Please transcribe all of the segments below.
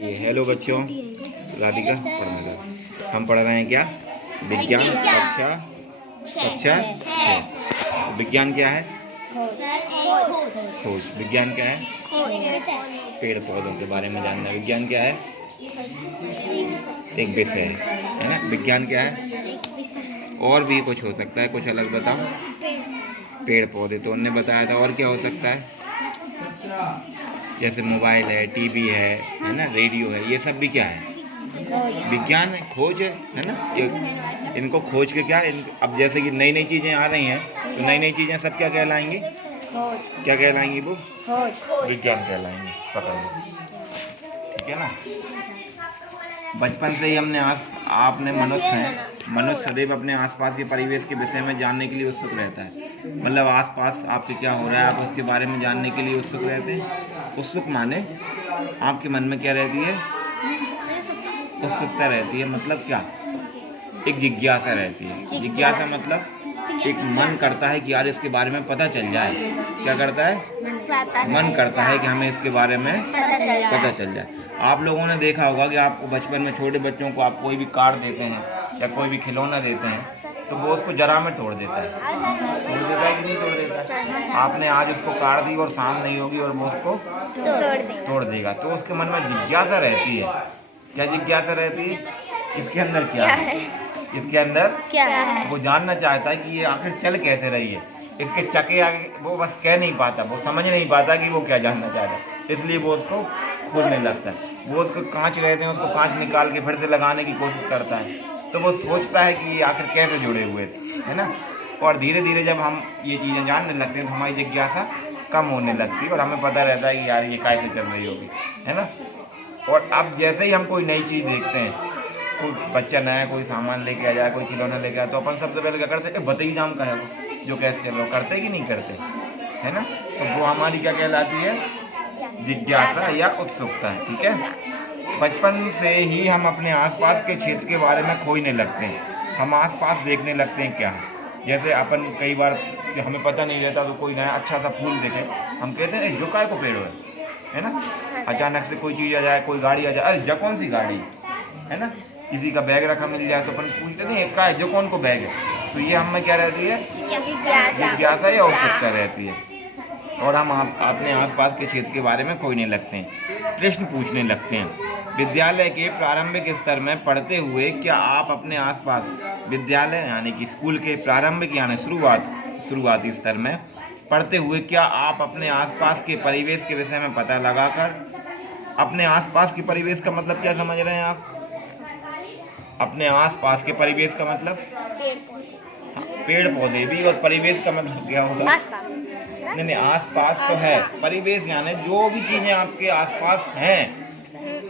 ये हेलो बच्चों, राधिका पढ़ने का हम पढ़ रहे हैं क्या? विज्ञान कक्षा 6। विज्ञान क्या है? खोज। विज्ञान क्या है? पेड़ पौधों के बारे में जानना। विज्ञान क्या है? एक विषय है ना। विज्ञान क्या है? और भी कुछ हो सकता है, कुछ अलग बताओ। पेड़ पौधे तो उन्होंने बताया था, और क्या हो सकता है? जैसे मोबाइल है, टीवी है ना, रेडियो है, ये सब भी क्या है? विज्ञान है, खोज है ना। इनको खोज के क्या अब जैसे कि नई नई चीज़ें आ रही हैं, तो नई नई चीज़ें सब क्या कहलाएंगी? क्या कहलाएंगी? वो विज्ञान कहलाएंगी। पकड़ लो, ठीक है ना। बचपन से ही आपने मनुष्य सदैव अपने आसपास के परिवेश के विषय में जानने के लिए उत्सुक रहता है। मतलब आसपास आपके क्या हो रहा है, आप उसके बारे में जानने के लिए उत्सुक रहते हैं। उत्सुक माने आपके मन में क्या रहती है? उत्सुकता रहती है। मतलब क्या? एक जिज्ञासा रहती है। जिज्ञासा मतलब एक मन करता है कि यार इसके बारे में पता चल जाए। क्या करता है? मन करता है कि हमें इसके बारे में पता चल जाए। आप लोगों ने देखा होगा कि आपको बचपन में छोटे बच्चों को आप कोई भी कार देते हैं या कोई भी खिलौना देते हैं, तो वो उसको जरा में तोड़ देता है। तोड़ देता है कि नहीं तोड़ देता? आपने आज उसको कार दी और शाम नहीं होगी और वो उसको तोड़ देगा। तो उसके मन में जिज्ञासा रहती है। क्या जिज्ञासा रहती है? इसके अंदर क्या है? इसके अंदर क्या है? वो जानना चाहता है कि ये आखिर चल कैसे रही है। इसके चके आगे वो बस कह नहीं पाता, वो समझ नहीं पाता कि वो क्या जानना चाहता है, इसलिए वो उसको खोलने लगता है। वो उसको कांच रहते हैं, उसको कांच निकाल के फिर से लगाने की कोशिश करता है। तो वो सोचता है कि ये आखिर कैसे जुड़े हुए थे, है ना। और धीरे धीरे जब हम ये चीज़ें जानने लगते हैं तो हमारी जिज्ञासा कम होने लगती है और हमें पता रहता है कि यार ये कैसे चल रही होगी, है ना। और अब जैसे ही हम कोई नई चीज़ देखते हैं, कोई बच्चा नया कोई सामान लेके आ जाए, कोई खिलौना लेके आए, तो अपन सबसे पहले क्या करते हैं? बताइए नाम का है वो, जो कैसे चल रहा हो, करते कि नहीं करते, है ना। तो वो हमारी क्या कहलाती है? जिज्ञासा या उत्सुकता है, ठीक है। बचपन से ही हम अपने आसपास के क्षेत्र के बारे में खोजने लगते हैं। हम आसपास देखने लगते हैं क्या है। जैसे अपन कई बार हमें पता नहीं रहता, तो कोई नया अच्छा सा फूल देखे, हम कहते हैं जो काय को पेड़ है ना। अचानक से कोई चीज़ आ जाए, कोई गाड़ी आ जाए, अरे जो कौन सी गाड़ी है ना। किसी का बैग रखा मिल जाए तो अपन पूछते नहीं का है, जो कौन को बैग है। तो ये हम में क्या रहती है? जिज्ञासा या उत्सुकता रहती है। और हम अपने आसपास के क्षेत्र के बारे में खोजने लगते हैं, प्रश्न पूछने लगते हैं। विद्यालय के प्रारंभिक स्तर में पढ़ते हुए क्या आप अपने आसपास, विद्यालय यानी कि स्कूल के प्रारंभिक यानी शुरुआती स्तर में पढ़ते हुए क्या आप अपने आसपास के परिवेश के विषय में पता लगाकर, अपने आसपास के परिवेश का मतलब क्या समझ रहे हैं आप? अपने आसपास के परिवेश का मतलब पेड़ पौधे भी, और परिवेश का मतलब क्या होगा? नहीं, आसपास तो है, परिवेश यानी जो भी चीजें आपके आसपास हैं,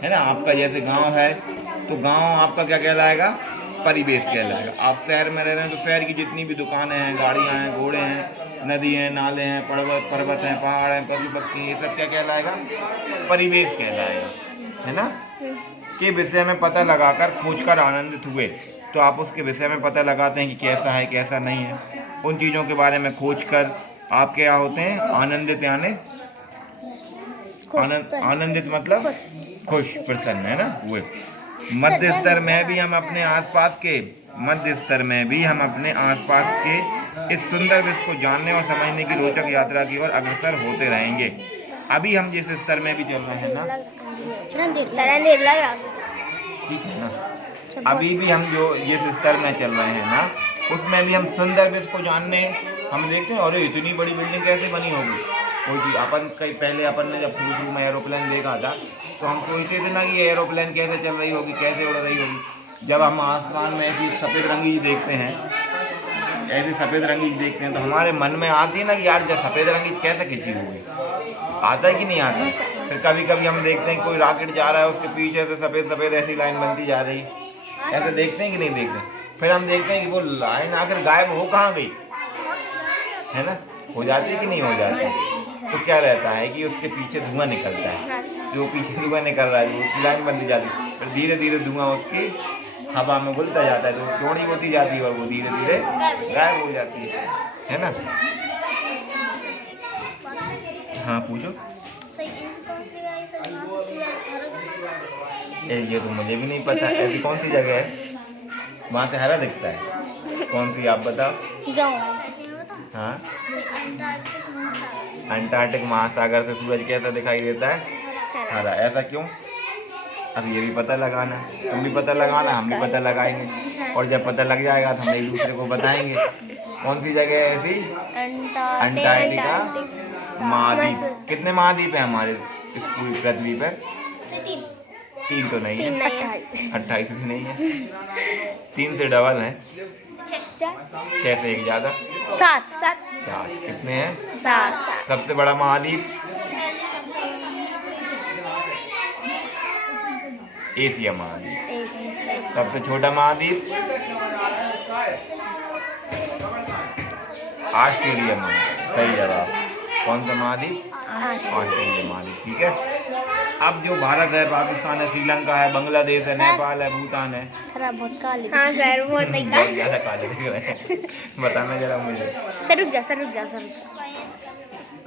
है ना। आपका जैसे गांव है तो गांव आपका क्या कहलाएगा? परिवेश कहलाएगा। आप शहर में रह रहे हैं तो शहर की जितनी भी दुकानें हैं, गाड़ियां हैं, घोड़े हैं, नदी हैं, नाले हैं, पर्वत हैं, पहाड़ हैं, पशु पक्षी, ये सब क्या कहलाएगा? परिवेश कहलाएगा, है ना। के विषय में पता लगाकर खोजकर आनंदित हुए, तो आप उसके विषय में पता लगाते हैं कि कैसा है कैसा नहीं है। उन चीज़ों के बारे में खोजकर आप क्या होते हैं? आनंदित यानी आनंदित मतलब खुश, प्रसन्न, है ना। हुए मध्य स्तर में भी हम अपने आसपास के इस सुंदर विश्व को जानने और समझने की रोचक यात्रा की ओर अग्रसर होते रहेंगे। अभी हम जिस स्तर में भी चल रहे हैं ना, ठीक है ना, अभी भी हम जो जिस स्तर में चल रहे हैं ना, उसमें भी हम सुंदर विश्व को जानने हम देखते हैं। और इतनी बड़ी बिल्डिंग कैसे बनी होगी, कोई चीज़ अपन कहीं पहले अपन ने जब शुरू में एरोप्लेन देखा था तो हम सोचते थे ना कि ये एरोप्लेन कैसे चल रही होगी, कैसे उड़ रही होगी। जब हम आसमान में ऐसी सफ़ेद रंगी देखते हैं, तो हमारे मन में आती है ना कि यार जब सफ़ेद रंगी कैसे खिंची होगी, आता है कि नहीं आता। फिर कभी कभी हम देखते हैं कोई रॉकेट जा रहा है, उसके पीछे से सफ़ेद सफ़ेद ऐसी लाइन बनती जा रही, ऐसे देखते हैं कि नहीं देखते। फिर हम देखते हैं कि वो लाइन आकर गायब हो कहाँ गई, है ना, हो जाती है कि नहीं हो जाती। तो क्या रहता है कि उसके पीछे धुआं निकलता है, जो पीछे धुआं निकल रहा है उसकी लाइन बनती जाती है, फिर धीरे धीरे धुआं उसकी हवा में घुलता जाता है, तो चौड़ी होती जाती है और वो धीरे धीरे गायब हो जाती है ना। हाँ पूछो। ये तो मुझे भी नहीं पता। ऐसी कौन सी जगह है वहाँ से हरा दिखता है? कौन सी आप बताओ? हाँ, अंटार्कटिक महासागर से सूरज कैसा दिखाई देता है? हरा। ऐसा क्यों? अब ये भी पता लगाना, तुम भी पता लगाना, हम भी पता लगाएंगे, और जब पता लग जाएगा तो हम एक दूसरे को बताएंगे। कौन सी जगह है ऐसी? अंटार्कटिका महाद्वीप। कितने महाद्वीप है हमारे इस पूरी पृथ्वी पर? 3 तो नहीं है, 28 भी नहीं है, 3 से डबल है, 6 से 1 ज्यादा, 7। 7। कितने हैं? 7। सबसे बड़ा महाद्वीप एशिया महाद्वीप। सबसे छोटा महाद्वीप ऑस्ट्रेलिया महाद्वीप। सही जवाब। कौन सा महाद्वीप? ऑस्ट्रेलिया महाद्वीप। ठीक है। अब जो भारत है, पाकिस्तान है, श्रीलंका है, बांग्लादेश है, नेपाल है, भूटान है। बहुत काले। हाँ सर, बहुत ज्यादा काले दिख रहे हैं। बताना जरा मुझे। सर रुक जा।